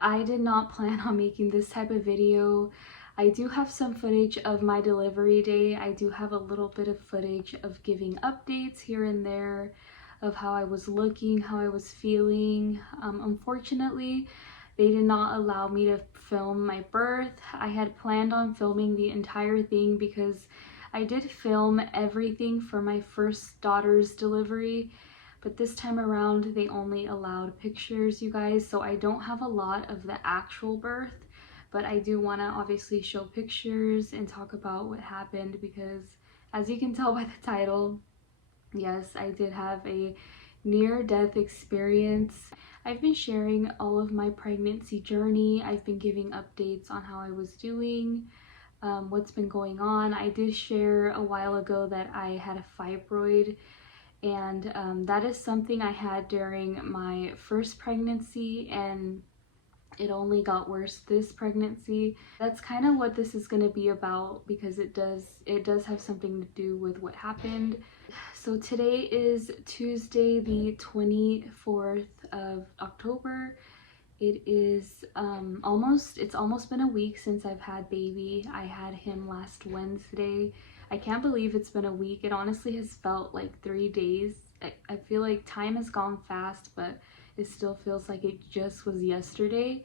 I did not plan on making this type of video. I do have some footage of my delivery day. I do have a little bit of footage of giving updates here and there of how I was looking, how I was feeling. Unfortunately, they did not allow me to film my birth. I had planned on filming the entire thing because I did film everything for my first daughter's delivery, but this time around they only allowed pictures, you guys, so I don't have a lot of the actual birth, but I do want to obviously show pictures and talk about what happened because, as you can tell by the title, yes, I did have a near-death experience. I've been sharing all of my pregnancy journey. I've been giving updates on how I was doing, what's been going on. I did share a while ago that I had a fibroid, and that is something I had during my first pregnancy, and it only got worse this pregnancy. That's kind of what this is going to be about because it does have something to do with what happened. So today is Tuesday the 24th of October. It is it's almost been a week since I've had baby. I had him last Wednesday. I can't believe it's been a week. It honestly has felt like 3 days. I feel like time has gone fast, but it still feels like it just was yesterday.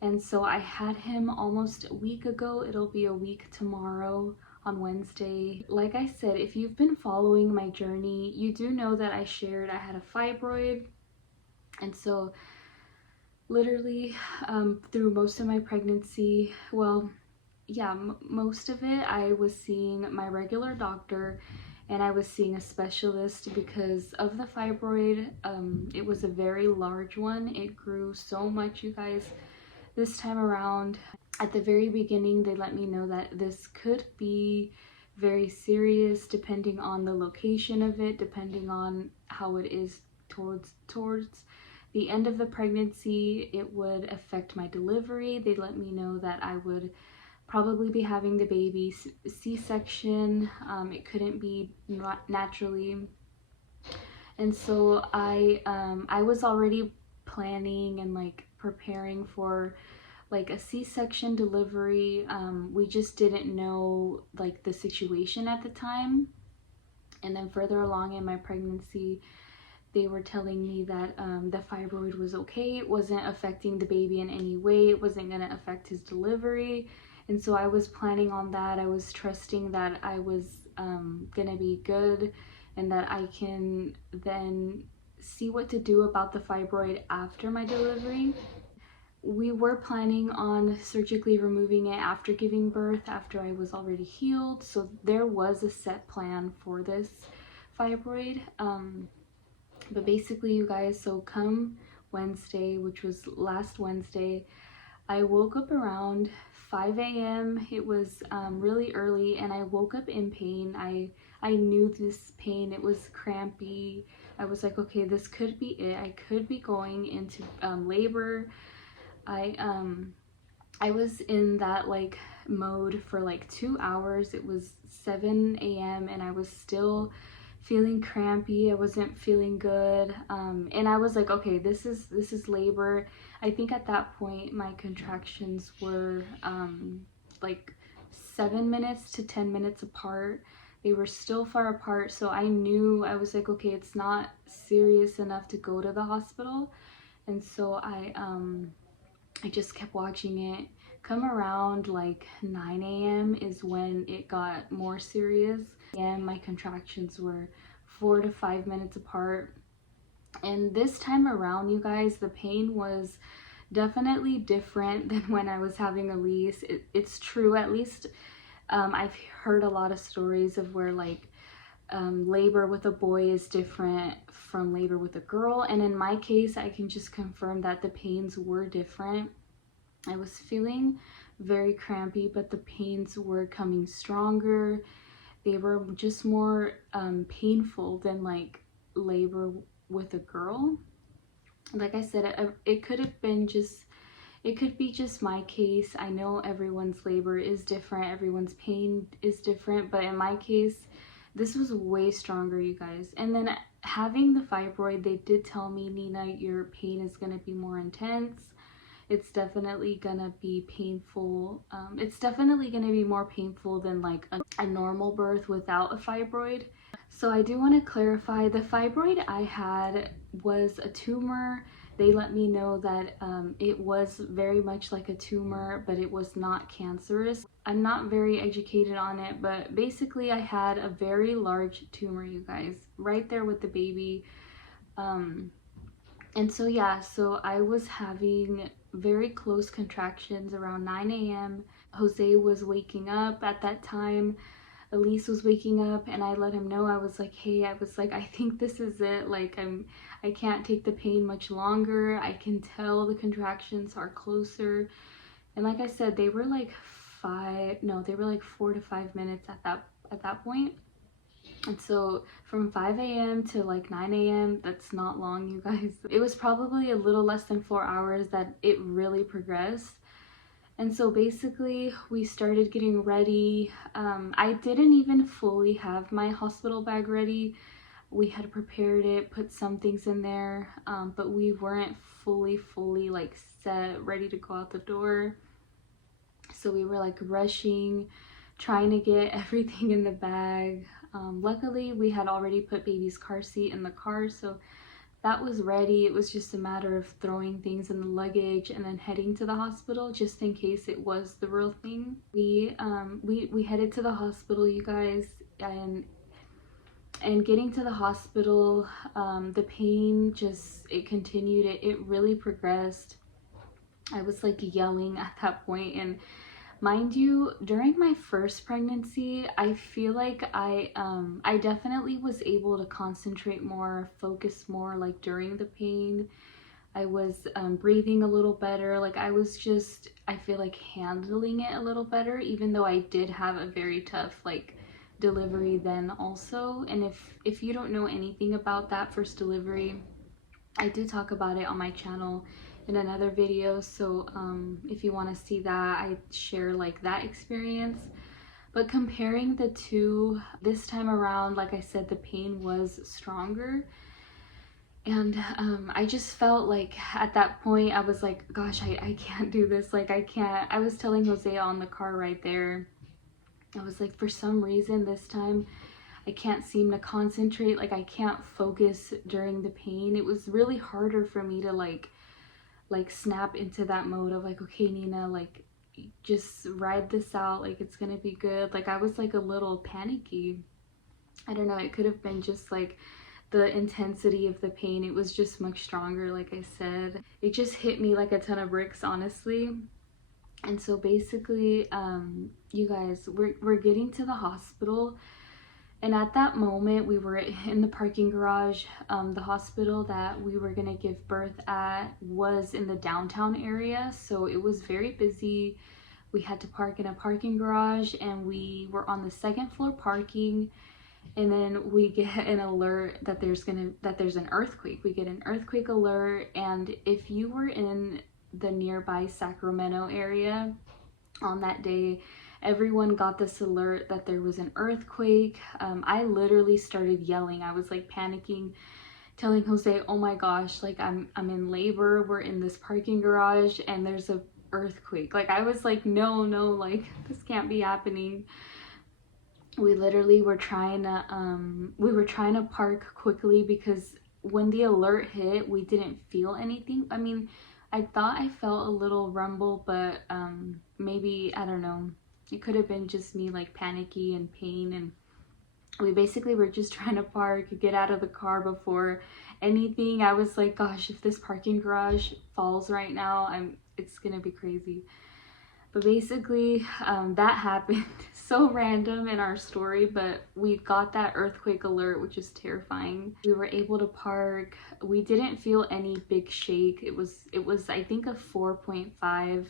And so I had him almost a week ago. It'll be a week tomorrow on Wednesday. Like I said, if you've been following my journey, you do know that I shared I had a fibroid. And so literally through most of my pregnancy, well, yeah, most of it, I was seeing my regular doctor and I was seeing a specialist because of the fibroid. It was a very large one. It grew so much, you guys. This time around, at the very beginning, they let me know that this could be very serious depending on the location of it, depending on how it is towards the end of the pregnancy. It would affect my delivery. They let me know that I would probably be having the baby C-section. It couldn't be naturally. And so I was already planning and like preparing for like a C-section delivery. We just didn't know like the situation at the time. And then further along in my pregnancy, they were telling me that the fibroid was okay. It wasn't affecting the baby in any way. It wasn't going to affect his delivery. And so I was planning on that. I was trusting that I was going to be good and that I can then see what to do about the fibroid after my delivery. We were planning on surgically removing it after giving birth, after I was already healed. So there was a set plan for this fibroid. But basically, you guys, so come Wednesday, which was last Wednesday, I woke up around 5 a.m. It was really early and I woke up in pain. I knew this pain. It was crampy. I was like, okay, this could be it. I could be going into labor. I was in that like mode for like 2 hours. It was 7 a.m. and I was still feeling crampy. I wasn't feeling good. And I was like, okay, this is labor. I think at that point my contractions were like 7 minutes to 10 minutes apart. They were still far apart, so I knew, I was like, okay, it's not serious enough to go to the hospital. And so I just kept watching it. Come around like 9 a.m. is when it got more serious, and my contractions were 4 to 5 minutes apart. And this time around, you guys, the pain was definitely different than when I was having Elise. It's true, at least I've heard a lot of stories of where like labor with a boy is different from labor with a girl, and in my case I can just confirm that the pains were different. I was feeling very crampy, but the pains were coming stronger. They were just more painful than like labor with a girl. Like I said, it could have been just, it could be just my case. I know everyone's labor is different, everyone's pain is different, but in my case, this was way stronger, you guys. And then having the fibroid, they did tell me, Nina, your pain is going to be more intense. it's definitely gonna be painful. It's definitely gonna be more painful than like a normal birth without a fibroid. So I do want to clarify, the fibroid I had was a tumor. They let me know that it was very much like a tumor, but it was not cancerous. I'm not very educated on it, but basically I had a very large tumor, you guys, right there with the baby. And so yeah, so I was having very close contractions around 9 a.m. Jose was waking up at that time. Elise was waking up, and I let him know. I was like, hey, I think this is it. Like, I can't take the pain much longer. I can tell the contractions are closer. And like I said, they were like 4 to 5 minutes at that point. And so from 5 a.m. to like 9 a.m., that's not long, you guys. It was probably a little less than 4 hours that it really progressed. And so basically we started getting ready. I didn't even fully have my hospital bag ready. We had prepared it, put some things in there, but we weren't fully like set, ready to go out the door. So we were like rushing, trying to get everything in the bag. Luckily we had already put baby's car seat in the car, so that was ready. It was just a matter of throwing things in the luggage and then heading to the hospital just in case it was the real thing. We headed to the hospital, you guys, and getting to the hospital, the pain it continued. It really progressed. I was like yelling at that point, and mind you, during my first pregnancy, I feel like I definitely was able to concentrate more, focus more, like during the pain. I was breathing a little better. Like I was just, I feel like handling it a little better, even though I did have a very tough like delivery then also. And if you don't know anything about that first delivery, I do talk about it on my channel in another video, so if you want to see that, I share like that experience. But comparing the two, this time around, like I said, the pain was stronger. And I just felt like at that point I was like, gosh, I can't do this. Like I can't. I was telling Jose on the car right there, I was like, for some reason this time I can't seem to concentrate. Like I can't focus during the pain. It was really harder for me to like snap into that mode of like, okay, Nina, like just ride this out, like it's gonna be good. Like I was like a little panicky. I don't know, it could have been just like the intensity of the pain. It was just much stronger. Like I said, it just hit me like a ton of bricks, honestly. And so basically, you guys, we're getting to the hospital. And at that moment, we were in the parking garage. The hospital that we were gonna give birth at was in the downtown area, so it was very busy. We had to park in a parking garage, and we were on the second floor parking. And then we get an alert that there's an earthquake. We get an earthquake alert, and if you were in the nearby Sacramento area on that day, everyone got this alert that there was an earthquake. I literally started yelling. I was like panicking, telling Jose, oh my gosh, like I'm in labor, we're in this parking garage and there's a earthquake. Like I was like, no, like this can't be happening. We literally were trying to park quickly, because when the alert hit, we didn't feel anything. I mean, I thought I felt a little rumble, but maybe, I don't know, it could have been just me like panicky and pain. And we basically were just trying to park, get out of the car before anything. I was like, gosh, if this parking garage falls right now, it's gonna be crazy. But basically, that happened. So random in our story, but we got that earthquake alert, which is terrifying. We were able to park. We didn't feel any big shake. It was I think a 4.5.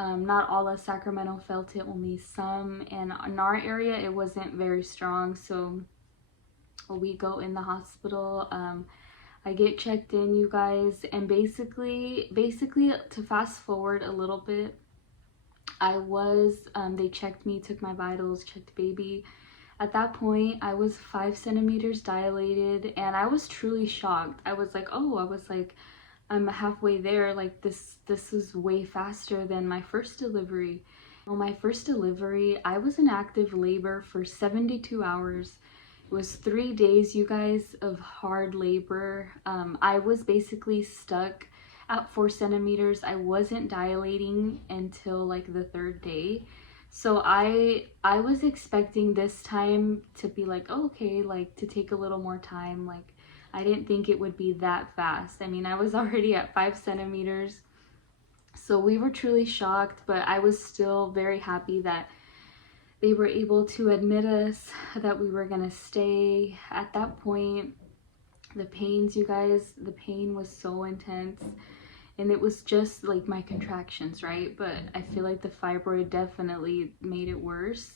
Not all of Sacramento felt it, only some. And in our area, it wasn't very strong. So we go in the hospital. I get checked in, you guys, and basically to fast forward a little bit, they checked me, took my vitals, checked baby. At that point, I was 5 centimeters dilated, and I was truly shocked. I was like, I'm halfway there. Like this is way faster than my first delivery. On my first delivery, I was in active labor for 72 hours. It was 3 days, you guys, of hard labor. I was basically stuck at 4 centimeters. I wasn't dilating until like the 3rd day. So I was expecting this time to be like, oh, okay, like to take a little more time. Like I didn't think it would be that fast. I mean, I was already at 5 centimeters. So we were truly shocked, but I was still very happy that they were able to admit us, that we were gonna stay. At that point, the pains, you guys, the pain was so intense. And it was just like my contractions, right? But I feel like the fibroid definitely made it worse.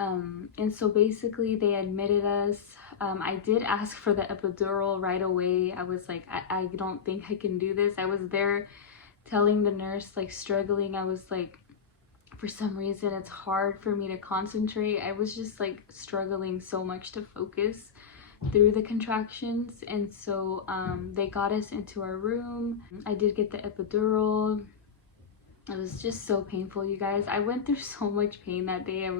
And so basically they admitted us. I did ask for the epidural right away. I was like, I don't think I can do this. I was there telling the nurse, like struggling. I was like, for some reason it's hard for me to concentrate. I was just like struggling so much to focus through the contractions. And so they got us into our room. I did get the epidural. It was just so painful, you guys. I went through so much pain that day.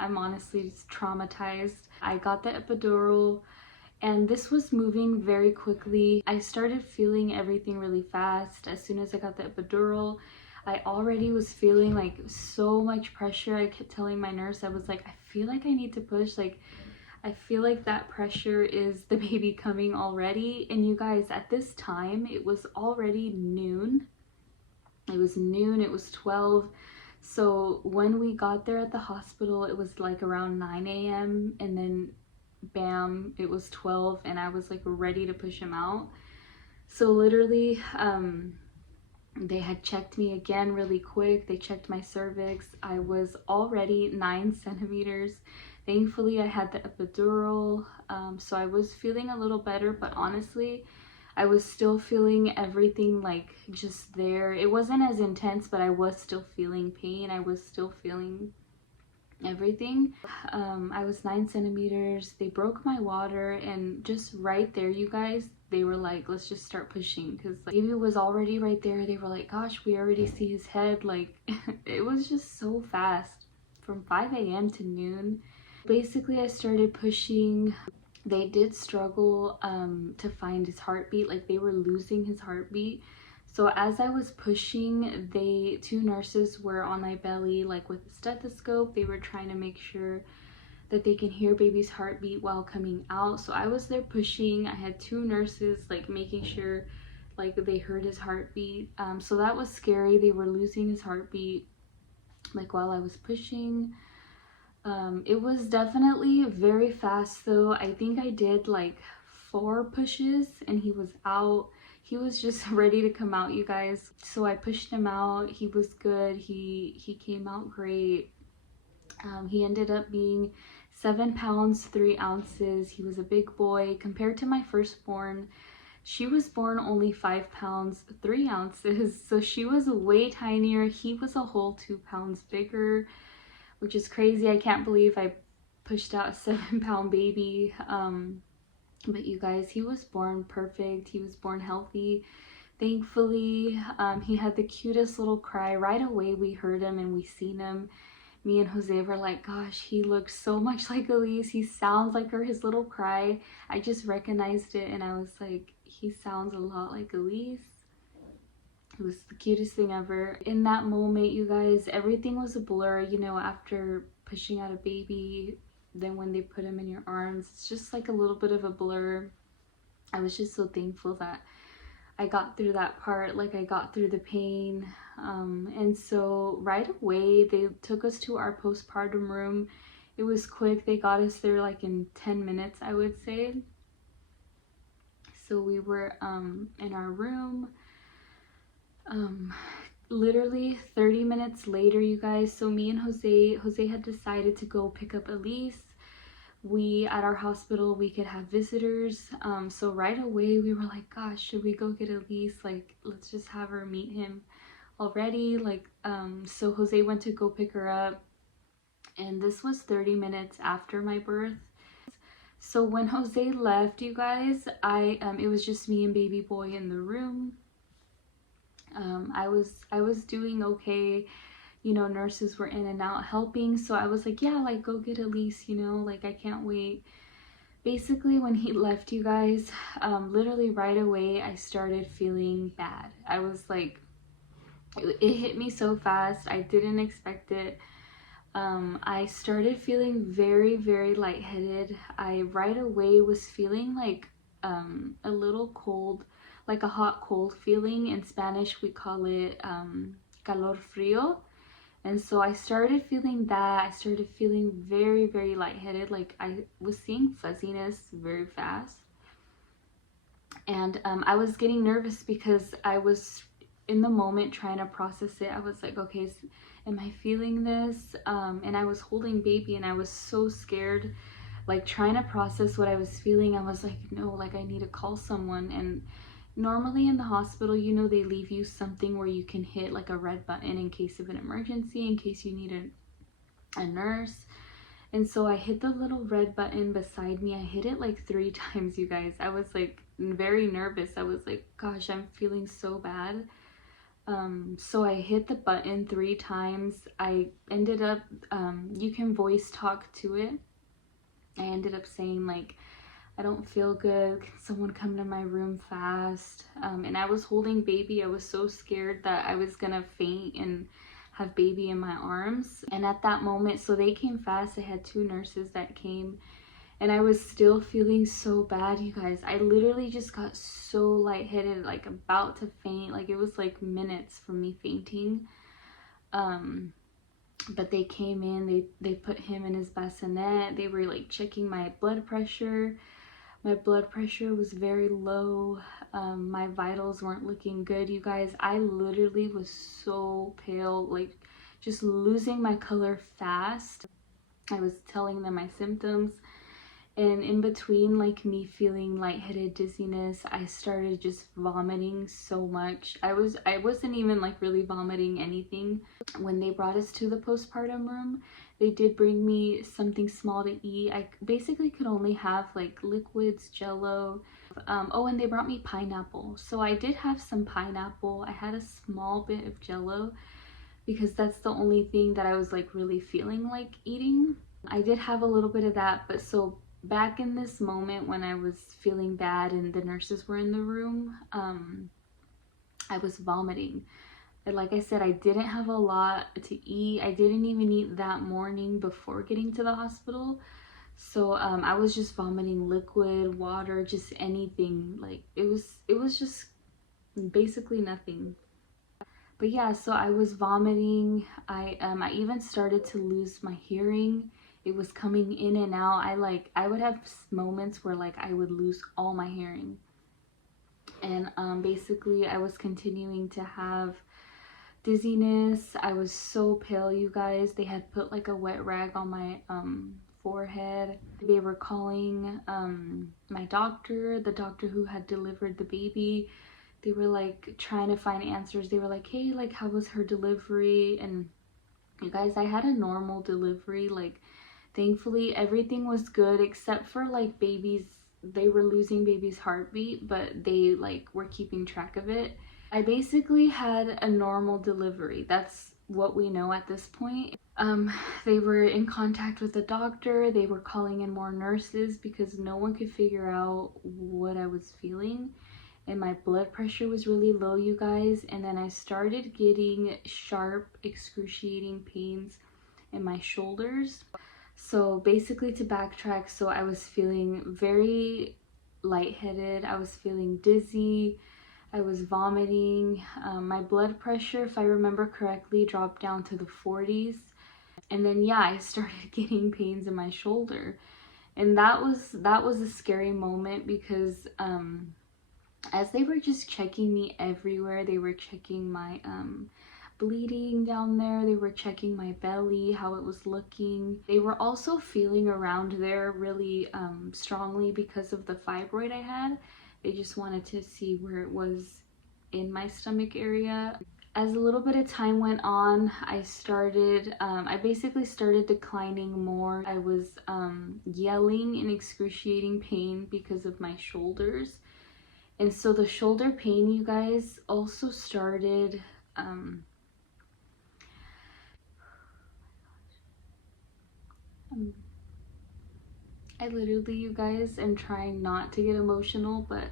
I'm honestly just traumatized. I got the epidural and this was moving very quickly. I started feeling everything really fast. As soon as I got the epidural, I already was feeling like so much pressure. I kept telling my nurse, I was like, I feel like I need to push. Like, I feel like that pressure is the baby coming already. And you guys, at this time, it was already noon. It was noon, it was 12. So when we got there at the hospital, it was like around 9 a.m. and then bam, it was 12 and I was like ready to push him out. So literally, they had checked me again really quick. They checked my cervix. I was already 9 centimeters. Thankfully, I had the epidural, so I was feeling a little better, but honestly, I was still feeling everything like just there. It wasn't as intense, but I was still feeling pain. I was still feeling everything. I was 9 centimeters. They broke my water, and just right there, you guys, they were like, let's just start pushing, because like, baby was already right there. They were like, gosh, we already see his head. Like it was just so fast from 5 a.m. to noon. Basically, I started pushing. They did struggle to find his heartbeat. Like they were losing his heartbeat. So as I was pushing, two nurses were on my belly, like with a stethoscope. They were trying to make sure that they can hear baby's heartbeat while coming out. So I was there pushing. I had 2 nurses like making sure like they heard his heartbeat. So that was scary. They were losing his heartbeat like while I was pushing. It was definitely very fast though. I think I did like 4 pushes and he was out. He was just ready to come out, you guys. So I pushed him out. He was good. He came out great. He ended up being 7 pounds 3 ounces. He was a big boy compared to my firstborn. She was born only 5 pounds 3 ounces, so she was way tinier. He was a whole 2 pounds bigger, which is crazy. I can't believe I pushed out a 7-pound baby. But you guys, he was born perfect. He was born healthy, thankfully. He had the cutest little cry. Right away we heard him and we seen him. Me and Jose were like, gosh, he looks so much like Elise. He sounds like her. His little cry, I just recognized it and I was like, he sounds a lot like Elise. It was the cutest thing ever. In that moment, you guys, everything was a blur. You know, after pushing out a baby, then when they put him in your arms, it's just like a little bit of a blur. I was just so thankful that I got through that part, like I got through the pain. And so right away, they took us to our postpartum room. It was quick. They got us there like in 10 minutes, I would say. So we were in our room. Literally 30 minutes later, you guys, so me and Jose had decided to go pick up Elise. We at our hospital, we could have visitors, so right away we were like, gosh, should we go get Elise? Like, let's just have her meet him already. Like, so Jose went to go pick her up, and this was 30 minutes after my birth. So when Jose left, you guys, it was just me and baby boy in the room. I was doing okay. You know, nurses were in and out helping, so I was like, yeah, like go get Elise, you know, like I can't wait. Basically, when he left, you guys, literally right away I started feeling bad. I was like, it hit me so fast. I didn't expect it. I started feeling very, very lightheaded. I right away was feeling like a little cold, like a hot cold feeling. In Spanish we call it calor frío. And so I started feeling that. I started feeling very, very lightheaded. Like I was seeing fuzziness very fast. And I was getting nervous because I was in the moment trying to process it. I was like, okay, am I feeling this? And I was holding baby and I was so scared, like trying to process what I was feeling. I was like, no, like I need to call someone. And normally in the hospital, you know, they leave you something where you can hit like a red button in case of an emergency, in case you need a nurse. And so I hit the little red button beside me. I hit it like 3 times, you guys. I was like very nervous. I was like, gosh, I'm feeling so bad. So I hit the button 3 times. I ended up, you can voice talk to it. I ended up saying like, I don't feel good. Can someone come to my room fast? And I was holding baby. I was so scared that I was gonna faint and have baby in my arms. And at that moment, so they came fast. I had 2 nurses that came, and I was still feeling so bad, you guys. I literally just got so lightheaded, like about to faint. Like it was like minutes from me fainting. But they came in, they put him in his bassinet. They were like checking my blood pressure. My blood pressure was very low. My vitals weren't looking good, you guys. I literally was so pale, like just losing my color fast. I was telling them my symptoms, and in between like me feeling lightheaded, dizziness, I started just vomiting so much. I wasn't even like really vomiting anything. When they brought us to the postpartum room, they did bring me something small to eat. I basically could only have like liquids, jello. Oh, and they brought me pineapple. So I did have some pineapple. I had a small bit of jello because that's the only thing that I was like really feeling like eating. I did have a little bit of that, but so back in this moment when I was feeling bad and the nurses were in the room, I was vomiting. And like I said, I didn't have a lot to eat. I didn't even eat that morning before getting to the hospital. So I was just vomiting liquid, water, just anything. Like it was just basically nothing. But yeah, so I was vomiting. I even started to lose my hearing. It was coming in and out. I would have moments where like I would lose all my hearing. And basically I was continuing to have dizziness. I was so pale, you guys. They had put like a wet rag on my forehead. They were calling my doctor, the doctor who had delivered the baby. They were like trying to find answers. They were like, hey, like how was her delivery? And you guys, I had a normal delivery. Like thankfully everything was good except for like babies. They were losing baby's heartbeat, but they like were keeping track of it. I basically had a normal delivery. That's what we know at this point. They were in contact with the doctor. They were calling in more nurses because no one could figure out what I was feeling. And my blood pressure was really low, you guys. And then I started getting sharp, excruciating pains in my shoulders. So basically, to backtrack, so I was feeling very lightheaded. I was feeling dizzy. I was vomiting. My blood pressure, if I remember correctly, dropped down to the 40s. And then yeah, I started getting pains in my shoulder. And that was a scary moment because as they were just checking me everywhere, they were checking my bleeding down there, they were checking my belly, how it was looking. They were also feeling around there really strongly because of the fibroid I had. They just wanted to see where it was in my stomach area. As a little bit of time went on, I basically started declining more. I was yelling in excruciating pain because of my shoulders. And so the shoulder pain, you guys, also started I literally, you guys, am trying not to get emotional, but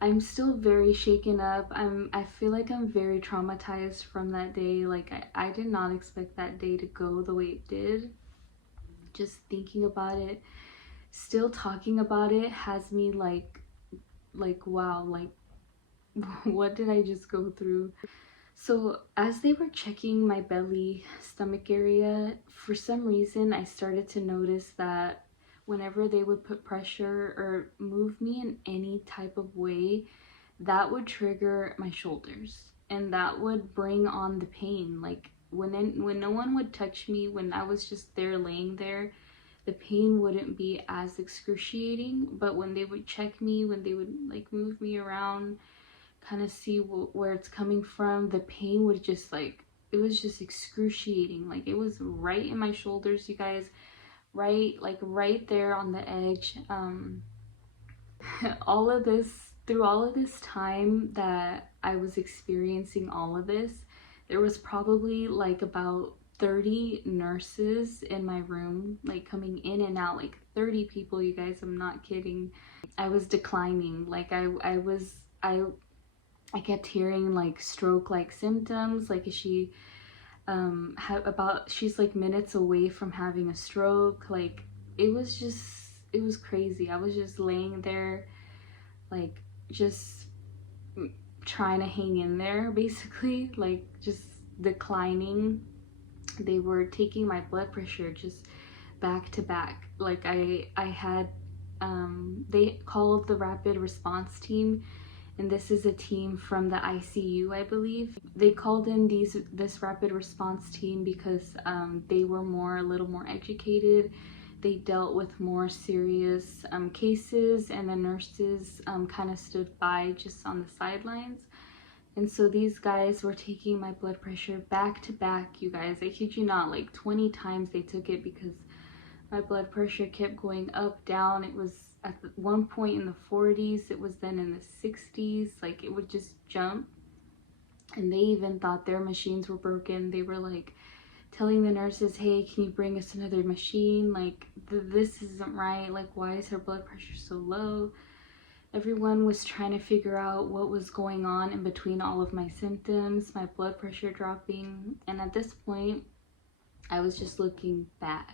I'm still very shaken up. I feel like I'm very traumatized from that day. Like I did not expect that day to go the way it did. Just thinking about it, still talking about it has me like wow, like what did I just go through? So as they were checking my belly, stomach area, for some reason I started to notice that whenever they would put pressure or move me in any type of way, that would trigger my shoulders and that would bring on the pain. Like when no one would touch me, when I was just there laying there, the pain wouldn't be as excruciating, but when they would check me, when they would like move me around, kind of see where it's coming from, the pain would just like, it was just excruciating. Like it was right in my shoulders, you guys, right, like right there on the edge. All of this, through all of this time that I was experiencing all of this, there was probably like about 30 nurses in my room, like coming in and out, like 30 people, you guys, I'm not kidding. I was declining. Like I kept hearing like stroke like symptoms, like she had about, she's like minutes away from having a stroke. Like it was just, it was crazy. I was just laying there like just trying to hang in there basically, like just declining. They were taking my blood pressure just back to back. Like I had they called the rapid response team, and this is a team from the ICU, I believe. They called in this rapid response team because they were a little more educated. They dealt with more serious cases, and the nurses kind of stood by just on the sidelines. And so these guys were taking my blood pressure back to back, you guys. I kid you not, like 20 times they took it because my blood pressure kept going up, down. It was at one point in the 40s, it was then in the 60s, like it would just jump. And they even thought their machines were broken. They were like telling the nurses, hey, can you bring us another machine? Like this isn't right. Like why is her blood pressure so low? Everyone was trying to figure out what was going on in between all of my symptoms, my blood pressure dropping. And at this point, I was just looking bad.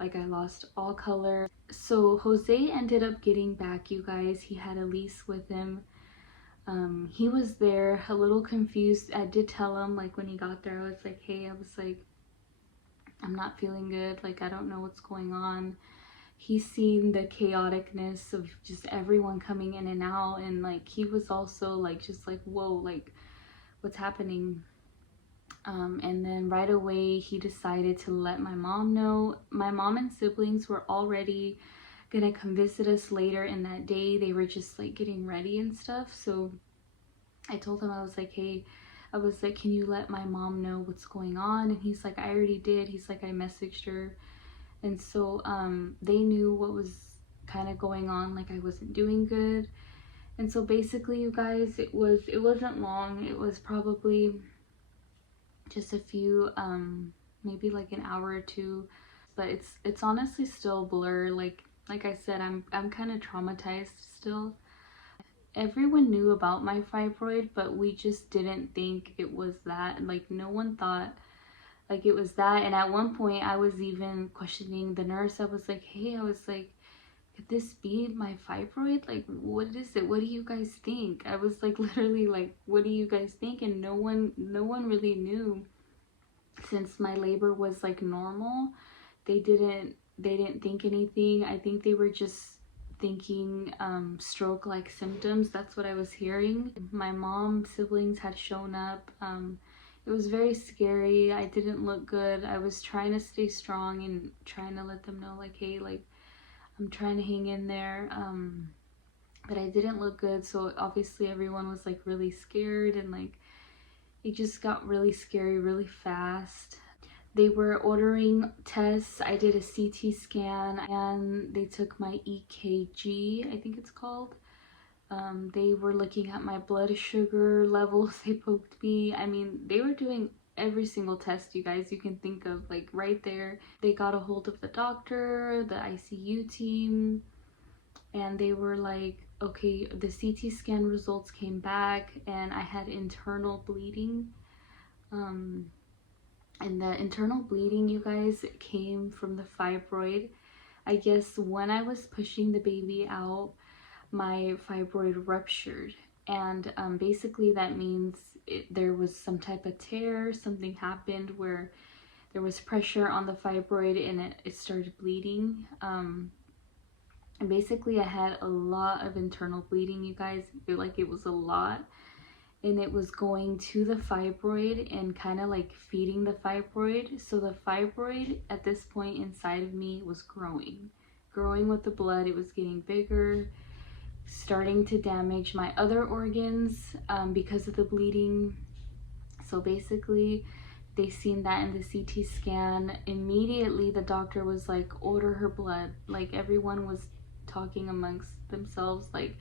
Like I lost all color. So Jose ended up getting back, you guys. He had Elise with him. He was there a little confused. I did tell him, like when he got there, I was like, hey, I was like, I'm not feeling good. Like I don't know what's going on. He's seen the chaoticness of just everyone coming in and out, and like he was also like just like, whoa, like what's happening? And then right away he decided to let my mom know. My mom and siblings were already gonna come visit us later in that day. They were just like getting ready and stuff. So I told him, I was like, hey, I was like, can you let my mom know what's going on? And he's like, I already did. He's like, I messaged her. And so they knew what was kind of going on, like I wasn't doing good. And so basically, you guys, it wasn't long. It was probably just a few maybe like an hour or two, but it's honestly still a blur. Like I said, I'm kind of traumatized still. Everyone knew about my fibroid, but we just didn't think it was that. Like no one thought like it was that. And at one point I was even questioning the nurse. I was like, hey, I was like, could this be my fibroid? Like what is it? What do you guys think? I was like literally like, what do you guys think? And no one really knew. Since my labor was like normal, they didn't think anything. I think they were just thinking stroke like symptoms. That's what I was hearing. My mom's siblings had shown up. It was very scary. I didn't look good. I was trying to stay strong and trying to let them know like, hey, like I'm trying to hang in there. But I didn't look good, so obviously everyone was like really scared, and like it just got really scary really fast. They were ordering tests. I did a CT scan and they took my EKG, I think it's called. They were looking at my blood sugar levels. They poked me. I mean, they were doing every single test, you guys, you can think of, like right there. They got a hold of the doctor, the ICU team, and they were like, okay, the CT scan results came back and I had internal bleeding. And the internal bleeding, you guys, came from the fibroid. I guess when I was pushing the baby out, my fibroid ruptured, and basically that means there was some type of tear, something happened where there was pressure on the fibroid and it started bleeding. And basically I had a lot of internal bleeding, you guys. It was a lot, and it was going to the fibroid and kind of like feeding the fibroid. So the fibroid at this point inside of me was growing with the blood. It was getting bigger, starting to damage my other organs because of the bleeding. So basically they seen that in the CT scan. Immediately the doctor was like, order her blood. Like everyone was talking amongst themselves, like,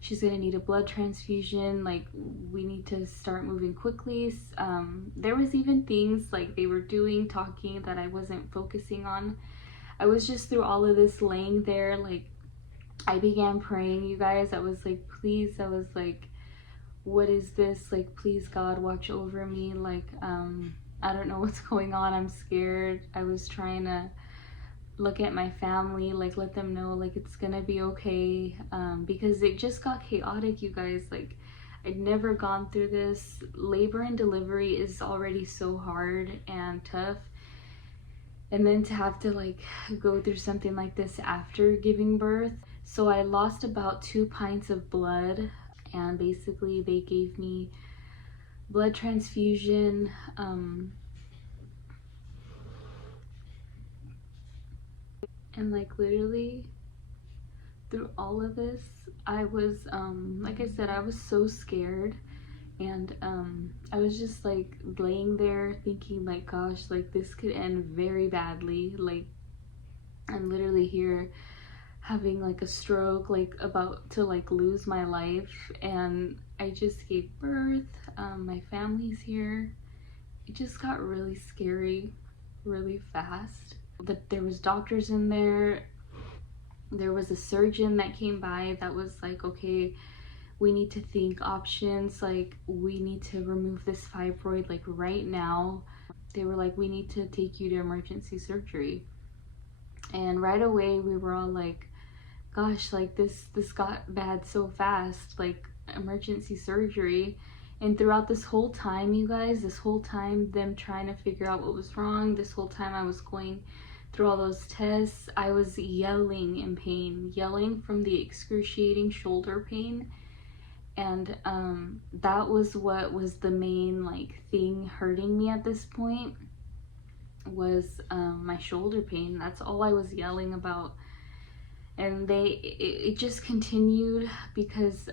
she's gonna need a blood transfusion, like we need to start moving quickly. There was even things like they were doing, talking, that I wasn't focusing on. I was just, through all of this, laying there, like I began praying, you guys. I was like, please, I was like, what is this? Like, please God, watch over me. Like, I don't know what's going on. I'm scared. I was trying to look at my family, like let them know like it's gonna be okay, because it just got chaotic, you guys. Like I'd never gone through this. Labor and delivery is already so hard and tough, and then to have to like go through something like this after giving birth. So I lost about 2 pints of blood, and basically they gave me blood transfusion. And like literally through all of this, I was like I said, I was so scared, and I was just like laying there thinking like, gosh, like this could end very badly. Like I'm literally here having like a stroke, like about to like lose my life, and I just gave birth. My family's here. It just got really scary really fast. That there was doctors in there. There was a surgeon that came by that was like, okay, we need to think options, like we need to remove this fibroid like right now. They were like, we need to take you to emergency surgery. And right away we were all like, gosh, like this got bad so fast, like emergency surgery. And throughout this whole time, you guys, this whole time, them trying to figure out what was wrong, this whole time I was going through all those tests, I was yelling in pain, yelling from the excruciating shoulder pain. And that was what was the main like thing hurting me at this point, was my shoulder pain. That's all I was yelling about. And it just continued because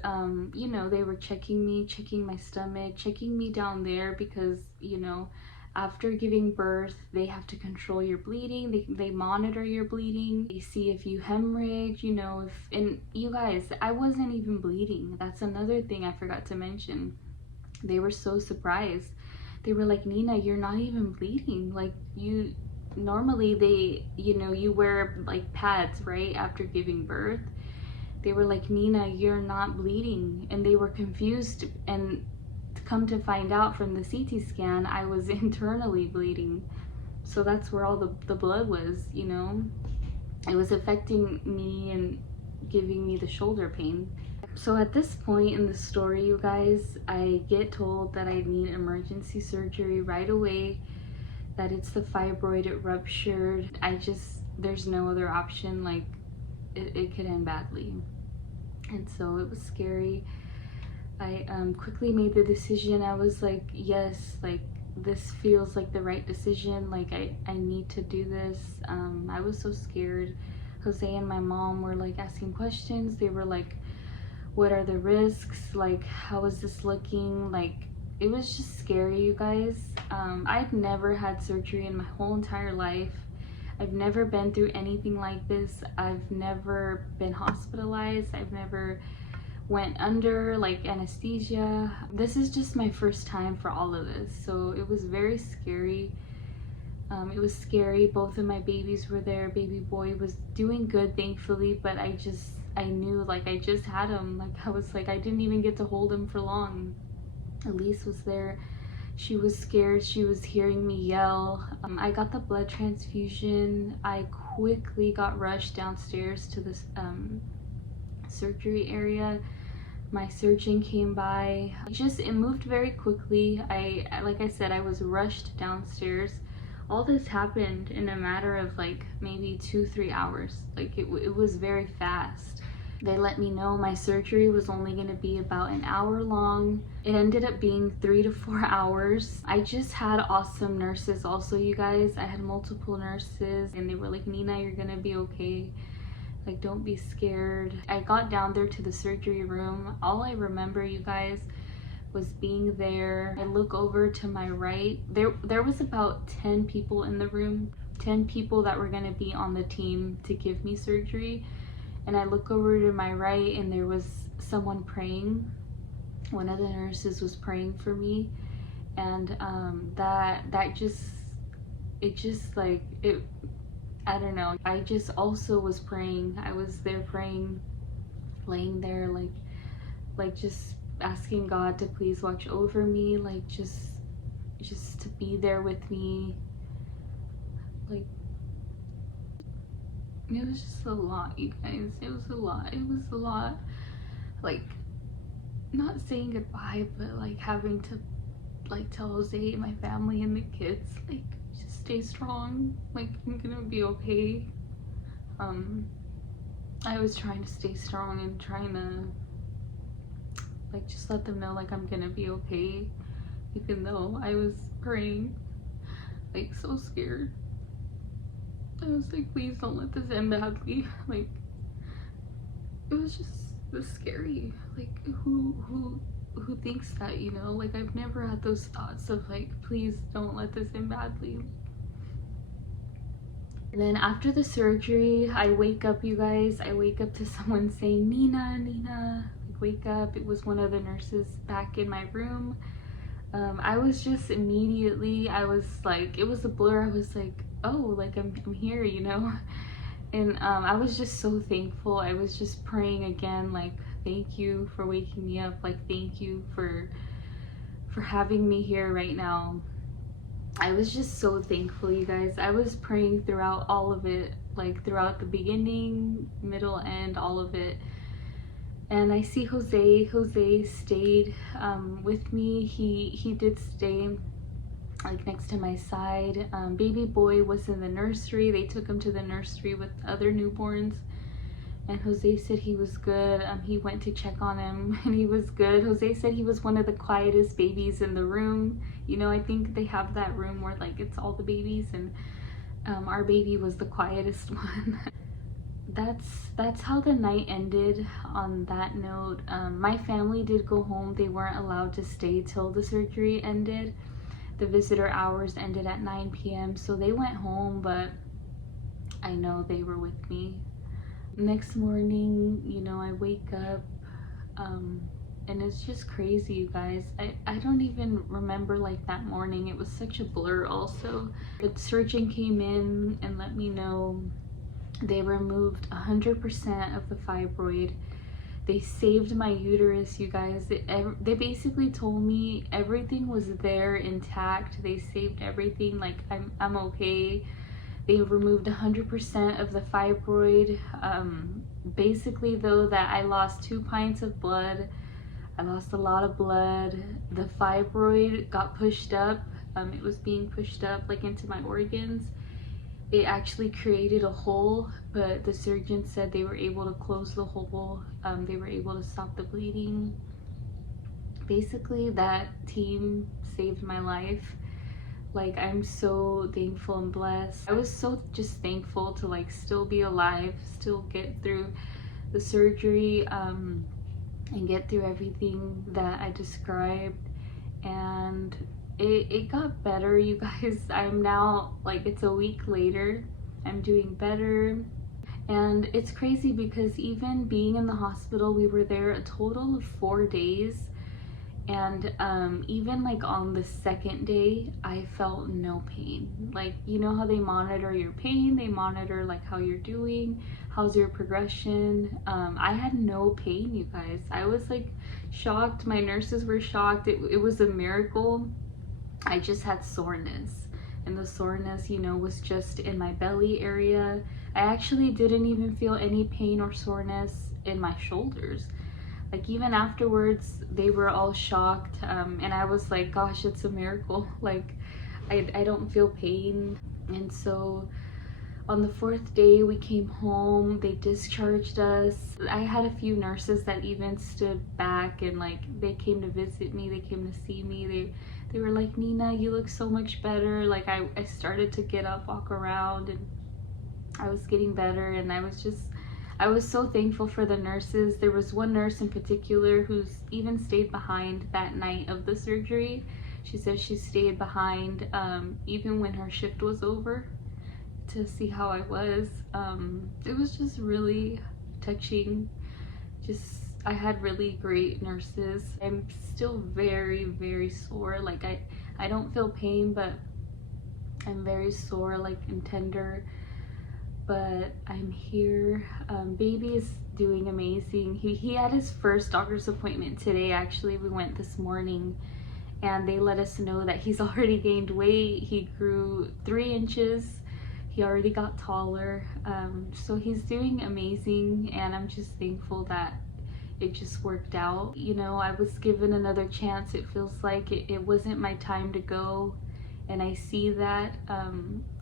you know, they were checking me, checking my stomach, checking me down there, because you know, after giving birth they have to control your bleeding. They monitor your bleeding. They see if you hemorrhage, you know, if, and you guys, I wasn't even bleeding. That's another thing I forgot to mention. They were so surprised. They were like, Nina, you're not even bleeding. Like you normally, they, you know, you wear like pads right after giving birth. They were like, Nina, you're not bleeding. And they were confused, and come to find out from the CT scan, I was internally bleeding. So that's where all the blood was, you know. It was affecting me and giving me the shoulder pain. So at this point in the story, you guys, I get told that I need emergency surgery right away, that it's the fibroid, it ruptured. There's no other option. Like it could end badly. And so it was scary. I quickly made the decision. I was like, yes, like this feels like the right decision. Like I need to do this. I was so scared. Jose and my mom were like asking questions. They were like, what are the risks? Like, how is this looking? Like, it was just scary, you guys. I've never had surgery in my whole entire life. I've never been through anything like this. I've never been hospitalized. I've never went under, like anesthesia. This is just my first time for all of this, so it was very scary. It was scary. Both of my babies were there. Baby boy was doing good, thankfully, but I knew, like, I just had him. Like, I was like, I didn't even get to hold him for long. Elise was there. She was scared. She was hearing me yell. I got the blood transfusion. I quickly got rushed downstairs to this surgery area. My surgeon came by. It moved very quickly. Like I said, I was rushed downstairs. All this happened in a matter of like maybe 2-3 hours. Like it was very fast. They let me know my surgery was only going to be about an hour long. It ended up being 3 to 4 hours. I just had awesome nurses also, you guys. I had multiple nurses and they were like, Nina, you're gonna be okay. Like, don't be scared. I got down there to the surgery room. All I remember, you guys, was being there. I look over to my right. There was about 10 people in the room. 10 people that were gonna be on the team to give me surgery. And I look over to my right and there was someone praying. One of the nurses was praying for me. And I don't know. I just also was praying. I was there praying, laying there, like just asking God to please watch over me, like just to be there with me. Like, it was just a lot, you guys. It was a lot. It was a lot. Like, not saying goodbye, but like having to like tell Jose, my family, and the kids, like, just stay strong. Like, I'm gonna be okay. I was trying to stay strong and trying to like just let them know like I'm gonna be okay, even though I was praying, like so scared. I was like, please don't let this end badly. Like, it was scary. Like, who thinks that, you know? Like, I've never had those thoughts of like, please don't let this end badly. And then after the surgery, I wake up, you guys. I wake up to someone saying, Nina, Nina, like, wake up. It was one of the nurses back in my room. I was just immediately, I was like, it was a blur. I was like, oh, like I'm here, you know? And I was just so thankful. I was just praying again, like, thank you for waking me up. Like, thank you for having me here right now. I was just so thankful, you guys. I was praying throughout all of it, like throughout the beginning, middle, end, all of it. And I see Jose stayed with me. He did stay like next to my side. Baby boy was in the nursery. They took him to the nursery with other newborns, and Jose said he was good. He went to check on him and he was good. Jose said he was one of the quietest babies in the room. You know, I think they have that room where like it's all the babies, and our baby was the quietest one. That's how the night ended. On that note, my family did go home. They weren't allowed to stay till the surgery ended. The visitor hours ended at 9 p.m. so they went home, but I know they were with me. Next morning, you know, I wake up and it's just crazy, you guys. I don't even remember like that morning. It was such a blur also. The surgeon came in and let me know they removed 100% of the fibroid. They saved my uterus, you guys. They basically told me everything was there intact. They saved everything, like I'm okay. They removed 100% of the fibroid. Basically though, that I lost 2 pints of blood. I lost a lot of blood. The fibroid got pushed up. It was being pushed up like into my organs. It actually created a hole, but the surgeon said they were able to close the hole. They were able to stop the bleeding. Basically, that team saved my life. Like, I'm so thankful and blessed. I was so just thankful to like still be alive, still get through the surgery, and get through everything that I described. And it got better, you guys. I'm now, like, it's a week later. I'm doing better. And it's crazy because even being in the hospital, we were there a total of 4 days. And even like on the second day, I felt no pain. Like, you know how they monitor your pain, they monitor like how you're doing, how's your progression. I had no pain, you guys. I was like shocked. My nurses were shocked. It was a miracle. I just had soreness, and the soreness, you know, was just in my belly area. I actually didn't even feel any pain or soreness in my shoulders. Like, even afterwards, they were all shocked, and I was like, gosh, it's a miracle. Like, I don't feel pain. And so on the 4th day, we came home, they discharged us. I had a few nurses that even stood back and like, they came to visit me, they came to see me. They were like, Nina, you look so much better. Like, I started to get up, walk around, and I was getting better. And I was so thankful for the nurses. There was one nurse in particular who's even stayed behind that night of the surgery. She said she stayed behind even when her shift was over to see how I was. It was just really touching. I had really great nurses. I'm still very, very sore. Like, I don't feel pain, but I'm very sore, like, and tender. But I'm here. Baby is doing amazing. He had his first doctor's appointment today. Actually, we went this morning, and they let us know that he's already gained weight. He grew 3 inches. He already got taller. So he's doing amazing, and I'm just thankful that it just worked out. You know, I was given another chance. It feels like it wasn't my time to go, and I see that.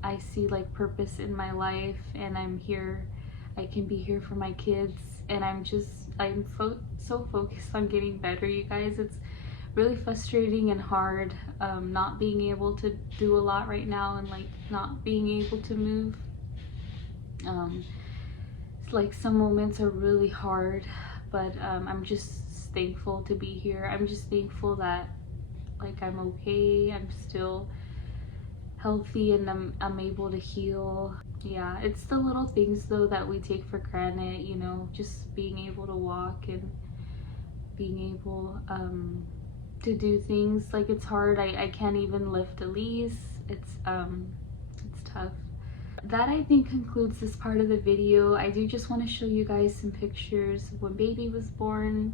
I see like purpose in my life, and I'm here. I can be here for my kids, and I'm so focused on getting better, you guys. It's really frustrating and hard not being able to do a lot right now, and like not being able to move. It's like some moments are really hard, but I'm just thankful to be here. I'm just thankful that like I'm okay, I'm still healthy, and I'm able to heal. Yeah, it's the little things though that we take for granted, you know, just being able to walk and being able to do things. Like, it's hard. I can't even lift a lease. It's tough. That, I think, concludes this part of the video. I do just want to show you guys some pictures of when baby was born.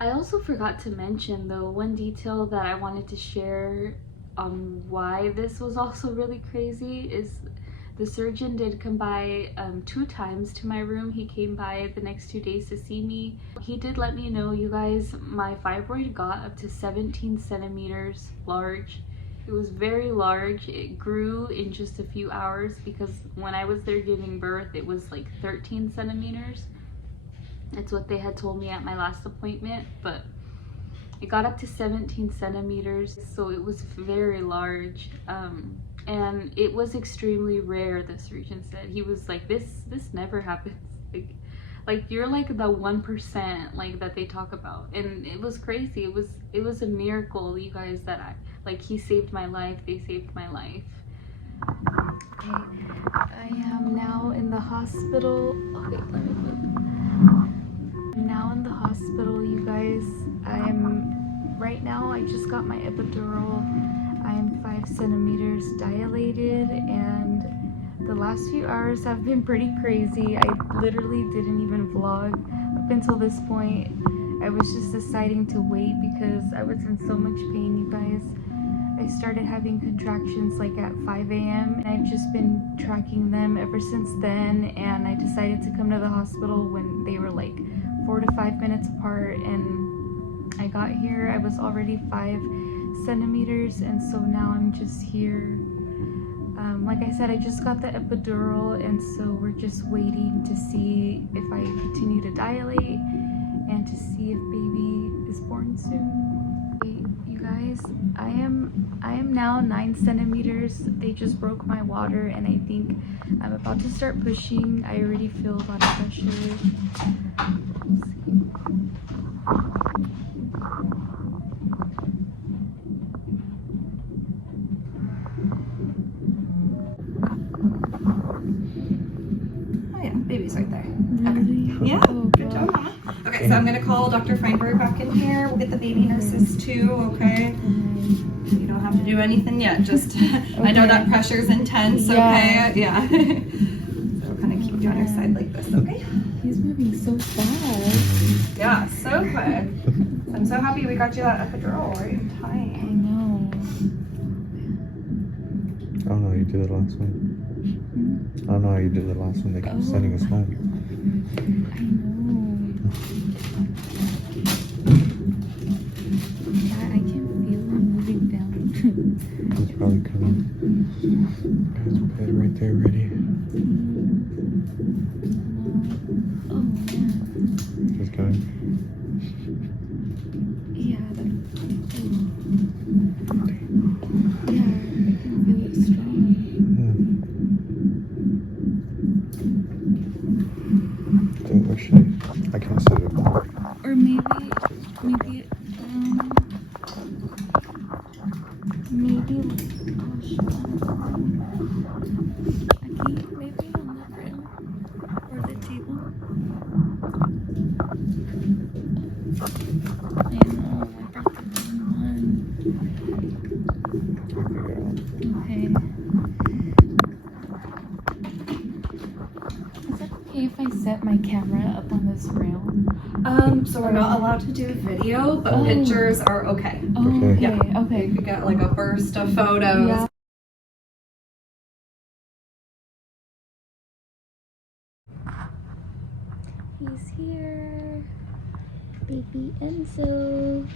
I also forgot to mention though, one detail that I wanted to share on why this was also really crazy is the surgeon did come by 2 times to my room. He came by the next 2 days to see me. He did let me know, you guys, my fibroid got up to 17 centimeters large. It was very large. It grew in just a few hours, because when I was there giving birth, it was like 13 centimeters. That's what they had told me at my last appointment, but it got up to 17 centimeters, so it was very large. And it was extremely rare, the surgeon said. He was like, this never happens. Like you're like the 1% like that they talk about. And it was crazy. It was a miracle, you guys, that he saved my life. They saved my life. Okay, I am now in the hospital. Okay, let me move. I'm now in the hospital, you guys. Right now, I just got my epidural. I am 5 centimeters dilated, and the last few hours have been pretty crazy. I literally didn't even vlog up until this point. I was just deciding to wait because I was in so much pain, you guys. I started having contractions like at 5 a.m. and I've just been tracking them ever since then, and I decided to come to the hospital when they were like 4 to 5 minutes apart, and I got here. I was already 5 centimeters, and so now I'm just here. Like I said, I just got the epidural, and so we're just waiting to see if I continue to dilate and to see if baby is born soon. Okay, you guys, I am now 9 centimeters. They just broke my water, and I think I'm about to start pushing. I already feel a lot of pressure. Let's see. It's right there. Really? Okay. Yeah, Oh, good job, Mama. Okay, so I'm gonna call Dr. Feinberg back in here. We'll get the baby nurses too, okay? You don't have to do anything yet, just, I know that pressure's intense, okay? Yeah. So we'll kind of keep you on your side like this, okay? He's moving so fast. Yeah, so quick. I'm so happy we got you that epidural right in I time. know. I don't know how you did it last one. I don't know how you did it last one. They kept sending us home. I know. Yeah, I can feel him moving down. He's probably coming. Got his bed right there ready. Oh, yeah. He's coming. Yeah, yeah, I can feel it strong. Dude, where should I can't sit it. Or maybe, maybe, oh shit. Okay, maybe on the grill or the table. I know, I brought the wrong one. Okay. Is it okay if I set my camera up on this rail? So we're not allowed to do video, but Oh. pictures are okay. Oh, Okay. okay, Yeah. okay. You could get like a burst of photos. Yeah. He's here. Baby Enzo.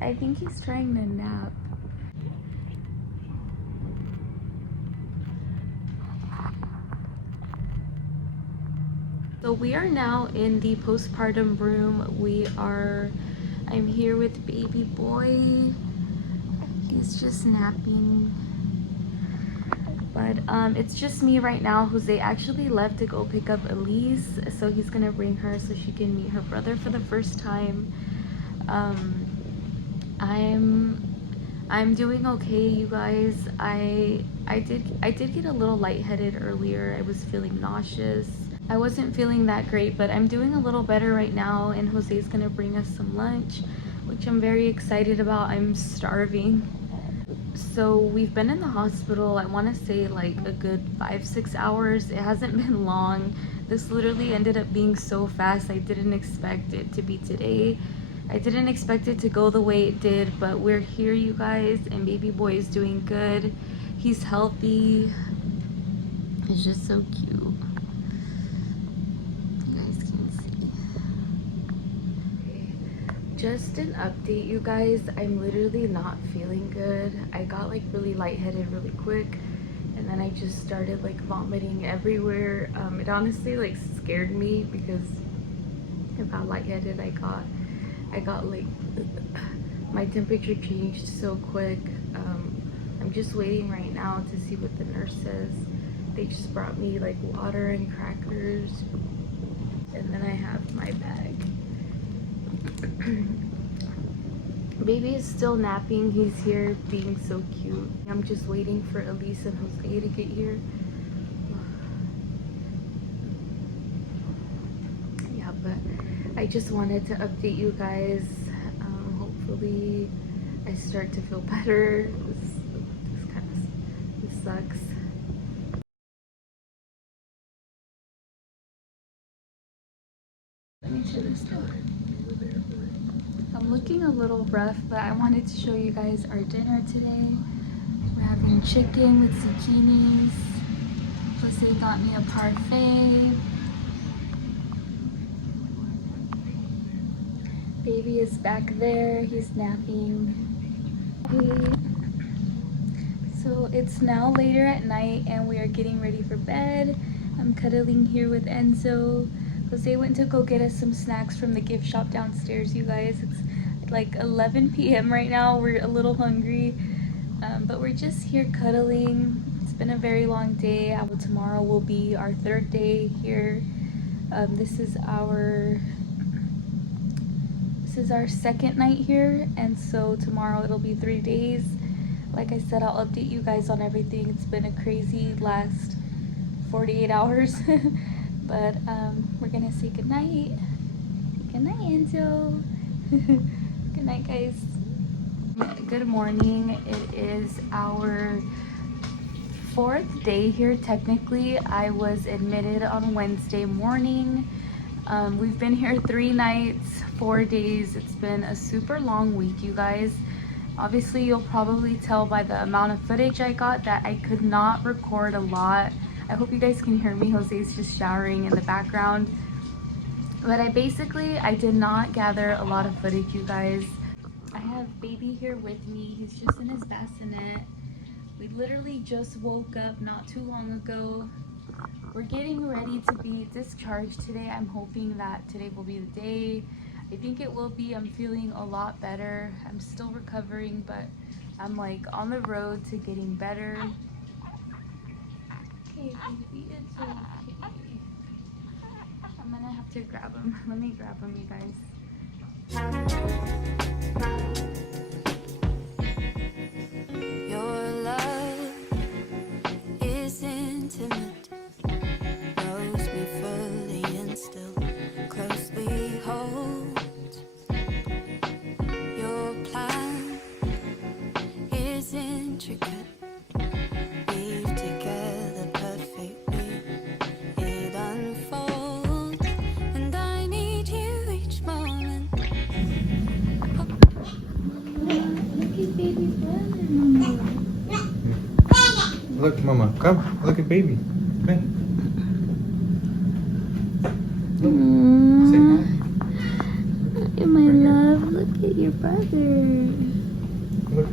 I think he's trying to nap. So we are now in the postpartum room. I'm here with baby boy. He's just napping. But it's just me right now. Jose actually left to go pick up Elise, so he's gonna bring her so she can meet her brother for the first time. I'm doing okay, you guys. I did get a little lightheaded earlier. I was feeling nauseous. I wasn't feeling that great, but I'm doing a little better right now, and Jose's gonna bring us some lunch, which I'm very excited about. I'm starving. So we've been in the hospital, I want to say like a good 5-6 hours. It hasn't been long. This literally ended up being so fast. I didn't expect it to be today. I didn't expect it to go the way it did, but we're here, you guys, and baby boy is doing good. He's healthy. He's just so cute. You guys can see. Just an update, you guys. I'm literally not feeling good. I got like really lightheaded really quick, and then I just started like vomiting everywhere. It honestly like scared me because of how lightheaded I got like my temperature changed so quick. I'm just waiting right now to see what the nurse says. They just brought me like water and crackers, and then I have my bag. Baby is still napping. He's here being so cute. I'm just waiting for Elise and Jose to get here. Yeah, but I just wanted to update you guys. Hopefully I start to feel better. This sucks. Let me shut this door. I'm looking a little rough, but I wanted to show you guys our dinner today. We're having chicken with zucchinis. Jose got me a parfait. Baby is back there. He's napping. So it's now later at night and we are getting ready for bed. I'm cuddling here with Enzo. Jose went to go get us some snacks from the gift shop downstairs, you guys. It's like 11 p.m. right now. We're a little hungry, but we're just here cuddling. It's been a very long day. Tomorrow will be our 3rd day here. This is our 2nd night here, and so tomorrow it'll be 3 days. like I said, I'll update you guys on everything. It's been a crazy last 48 hours. But we're gonna say goodnight. Good night, Angel. Good night, guys. Good morning. It is our 4th day here. Technically, I was admitted on Wednesday morning. We've been here 3 nights, 4 days. It's been a super long week, you guys. Obviously, you'll probably tell by the amount of footage I got that I could not record a lot. I hope you guys can hear me. Jose's just showering in the background. But I did not gather a lot of footage, you guys. I have baby here with me. He's just in his bassinet. We literally just woke up not too long ago. We're getting ready to be discharged today. I'm hoping that today will be the day. I think it will be. I'm feeling a lot better. I'm still recovering, but I'm like on the road to getting better. Okay, baby, it's okay. I'm gonna have to grab him. Let me grab him, you guys. Your love is intimate, knows me fully and still closely holds. Your plan is intricate, weave together perfectly. It unfolds, and I need you each moment. Look at baby brother, Mama. Look, Mama, come. Look at baby. Come here. Say hi. Look at my love. Look at your brother. Look.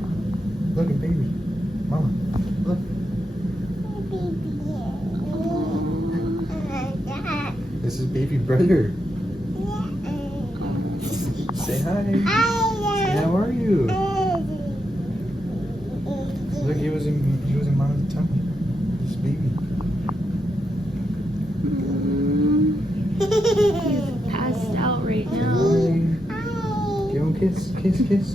Look at baby. Mama, look. This is baby brother. Say hi. Say, how are you? Look, he was in Mama's tummy. This baby. He's passed out right now. Give him a kiss. Kiss.